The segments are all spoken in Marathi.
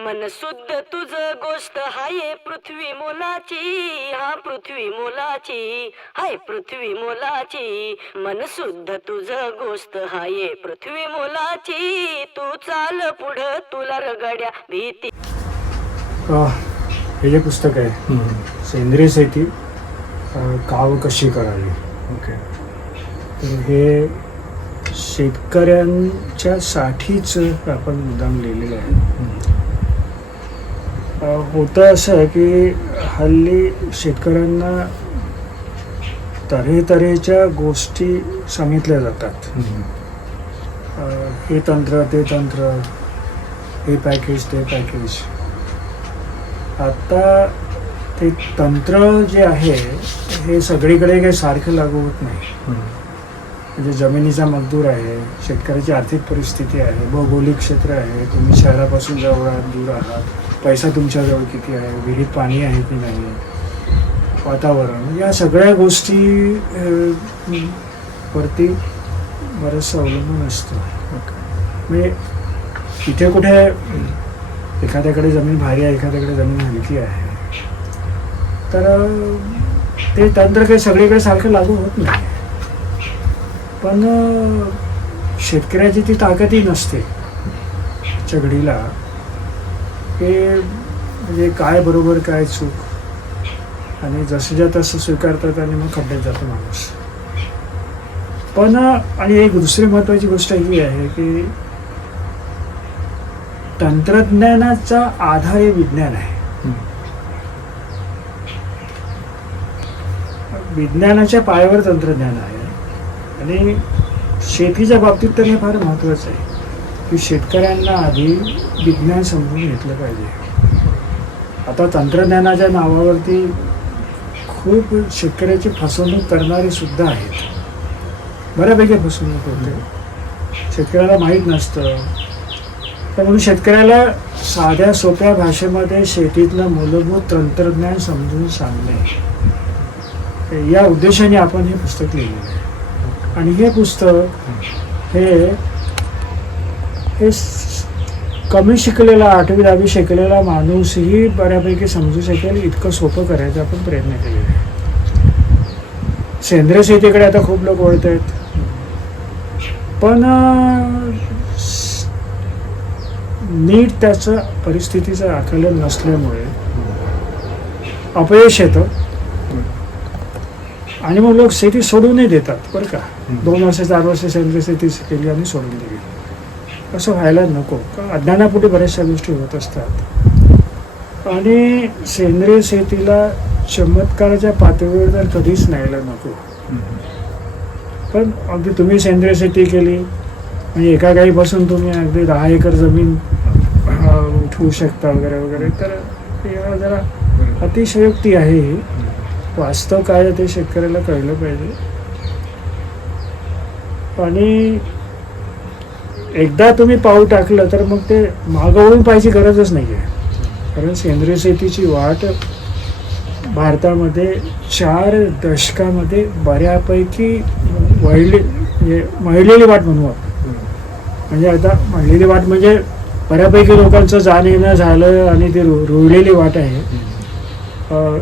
मन शुद्ध तुझ गोष्ट हाय पृथ्वी मोलाची, हा पृथ्वी मोलाची, हाय पृथ्वी मोलाची. मन शुद्ध तुझ गोष्ट हाय पृथ्वी मोलाची. तू चाल पुढं तुला रगड्या भीती. हे जे पुस्तक आहे सेंद्रिय शेती काव कशी करावी. ओके. तर हे शेतकऱ्यांच्या साठीच आपण मुद्दाम लिहिलेलं आहे. होतं असं आहे की हल्ली शेतकऱ्यांना तऱ्हेतऱ्हेच्या गोष्टी सांगितल्या जातात. हे तंत्र ते तंत्र, हे पॅकेज ते पॅकेज. आता ते तंत्र जे आहे हे सगळीकडे काही सारखं लागू होत नाही. म्हणजे जमिनीचा मजदूर आहे, शेतकऱ्याची आर्थिक परिस्थिती आहे, भौगोलिक क्षेत्र आहे, तुम्ही शहरापासून जवळ आहात दूर आहात, पैसा तुमच्याजवळ किती आहे, विहिरीत पाणी आहे की नाही, वातावरण, या सगळ्या गोष्टी वरती बरंचसं अवलंबून असतं. म्हणजे इथे कुठे एखाद्याकडे जमीन भारी आहे, एखाद्याकडे जमीन हलकी आहे, तर ते तंत्र काही सगळीकडे सारखं लागू होत नाही. पण शेतकऱ्याची ती ताकदही नसते आजच्या घडीला हे म्हणजे काय बरोबर काय चूक, आणि जसंच्या तसं स्वीकारतात आणि मग खड्ड्यात जातो माणूस. पण आणि एक दुसरी महत्त्वाची गोष्ट ही आहे की तंत्रज्ञानाचा आधार हे विज्ञान आहे. विज्ञानाच्या पायावर तंत्रज्ञान आहे. आणि शेतीच्या बाबतीत तर हे फार महत्त्वाचं आहे की शेतकऱ्यांना आधी विज्ञान समजून घेतलं पाहिजे. आता तंत्रज्ञानाच्या नावावरती खूप शेतकऱ्याची फसवणूक करणारे सुद्धा आहेत. बऱ्यापैकी फसवणूक होते. शेतकऱ्याला माहीत नसतं, तर म्हणून शेतकऱ्याला साध्या सोप्या भाषेमध्ये शेतीतलं मूलभूत तंत्रज्ञान समजून सांगणे, या उद्देशाने आपण हे पुस्तक लिहिलेलं आहे. आणि हे पुस्तक हे कमी शिकलेला 8वी 10वी शिकलेला माणूसही बऱ्यापैकी समजू शकेल इतकं सोपं करायचा आपण प्रयत्न केलेला आहे. सेंद्रिय शेतीकडे आता खूप लोक वळत आहेत, पण नीट त्याचं परिस्थितीचं आकलन नसल्यामुळे अपयश येतं आणि मग लोक शेती सोडूनही देतात. बरं का, 2 वर्ष 4 वर्ष सेंद्रिय शेती केली आणि सोडून दिली. असं व्हायला नको, का अज्ञानापोटी बऱ्याचशा गोष्टी होत असतात. आणि सेंद्रिय शेतीला चमत्काराच्या पातळीवर तर कधीच न्यायला नको. पण अगदी तुम्ही सेंद्रिय शेती केली म्हणजे एका गाईपासून तुम्ही अगदी 10 एकर जमीन उठवू शकता वगैरे वगैरे, तर हे जरा अतिशयोक्ती आहे. ही वास्तव काय ते शेतकऱ्याला कळलं पाहिजे. आणि एकदा तुम्ही पाऊल टाकलं तर मग ते मागवून पाहायची गरजच नाही आहे. कारण सेंद्रिय शेतीची वाट भारतामध्ये 4 दशकामध्ये बऱ्यापैकी मळलेली वाट म्हणू आपण. म्हणजे आता मळलेली वाट म्हणजे बऱ्यापैकी लोकांचं जाण येणं झालं आणि ती रुळलेली वाट आहे.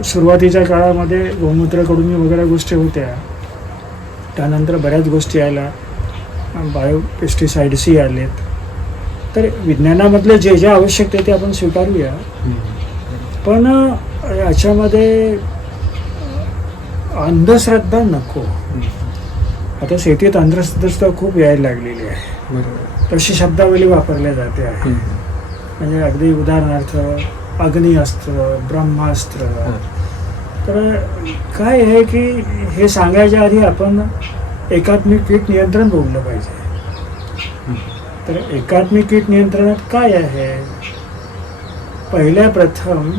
सुरुवातीच्या काळामध्ये गोमूत्राकडून वगैरे गोष्टी होत्या, त्यानंतर बऱ्याच गोष्टी आल्या, बायोपेस्टिसाइड्सही आलेत. तर विज्ञानामधलं जे जे आवश्यक ते आपण स्वीकारूया, पण याच्यामध्ये अंधश्रद्धा नको. आता शेतीत अंधश्रद्धा खूप यायला लागलेली आहे. तशी शब्दावली वापरल्या जाते आहे. म्हणजे अगदी उदाहरणार्थ अग्निअस्त्र, ब्रह्मास्त्र. तर काय आहे की हे सांगायच्या आधी आपण एकात्मिक कीट नियंत्रण बोललं पाहिजे. तर एकात्मिक कीट नियंत्रणात काय आहे? पहिल्या प्रथम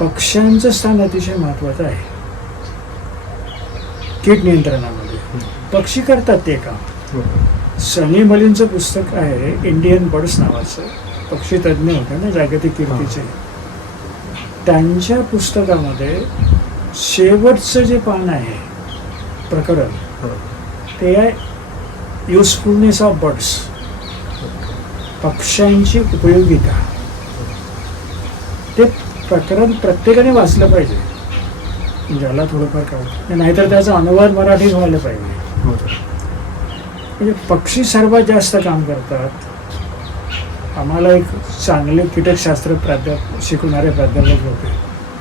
पक्ष्यांचं स्थान अतिशय महत्त्वाचं आहे कीट नियंत्रणामध्ये. पक्षी करतात ते काम. सनी मलिनचं पुस्तक आहे इंडियन बर्ड्स नावाचं, पक्षी तज्ज्ञ होते ना जागतिक कीर्तीचे. त्यांच्या पुस्तकामध्ये शेवटचं जे पान आहे प्रकरण ते आहे युजफुलनेस ऑफ बर्ड्स, पक्ष्यांची उपयोगिता. ते प्रकरण प्रत्येकाने वाचलं पाहिजे ज्याला थोडंफार कळतं, नाहीतर त्याचा अनुवाद मराठीत व्हायला पाहिजे. म्हणजे पक्षी सर्वात जास्त काम करतात. आम्हाला एक चांगले कीटकशास्त्र शिकवणारे प्राध्यापक होते.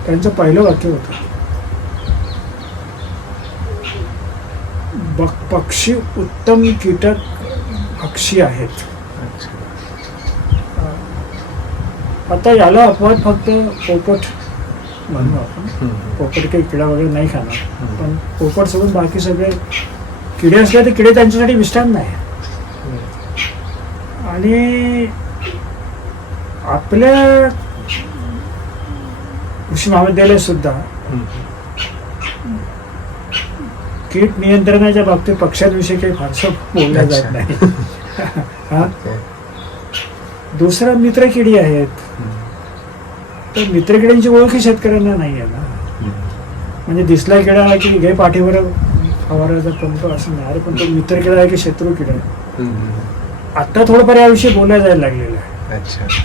त्यांचं पहिलं वाक्य होतं, पक्षी उत्तम कीटक पक्षी आहेत. आता याला अपवाद फक्त पोपट म्हणू आपण. पोपट काही किडा वगैरे नाही खाणार, पण पोपट सोडून बाकी सगळे किडे असले तर किडे त्यांच्यासाठी विष्टान नाही. आणि आपल्या कृषी महाविद्यालयात सुद्धा कीट नियंत्रणाच्या बाबतीत पक्ष्यांविषयी काही फारसं बोललं जात नाही. हा दुसरा मित्रकिडी आहेत. तर मित्रकिड्यांची ओळख शेतकऱ्यांना नाही आहे ना. म्हणजे दिसला किडा की घे पाठीवर फवाराचा पंप असं नाही. अरे पण तो मित्रकिडा आहे की शत्रू किडा आहे. आता थोडंफार याविषयी बोलायला जायला लागलेलं आहे.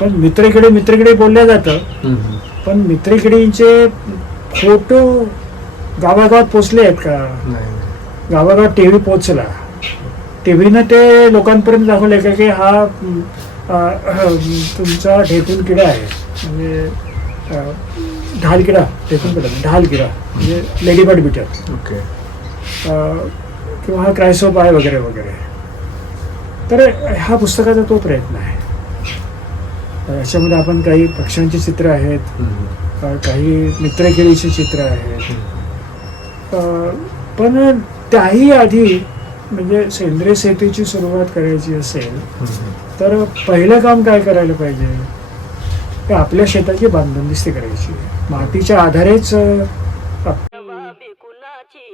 पण मित्रकिडे बोलल्या जातं, पण मित्रकिडींचे फोटो गावागावात पोचले आहेत का? गावागावात टीव्ही पोचला, टीव्हीनं ते लोकांपर्यंत दाखवले का की हा तुमचा ढेकून किडा आहे, म्हणजे ढाल किडा म्हणजे लेडीबर्ड बिटर, किंवा हा क्रायसोप आहे वगैरे वगैरे. तर हा पुस्तकाचा तो प्रयत्न आहे. याच्यामध्ये आपण काही पक्ष्यांची चित्र आहेत, काही मित्रकिडीची चित्र आहेत. पण त्याही आधी म्हणजे सेंद्रिय शेतीची सुरुवात करायची असेल तर पहिलं काम काय करायला पाहिजे, की आपल्या शेताची बांधबंदिस्ती करायची. मातीच्या आधारेच कुणाची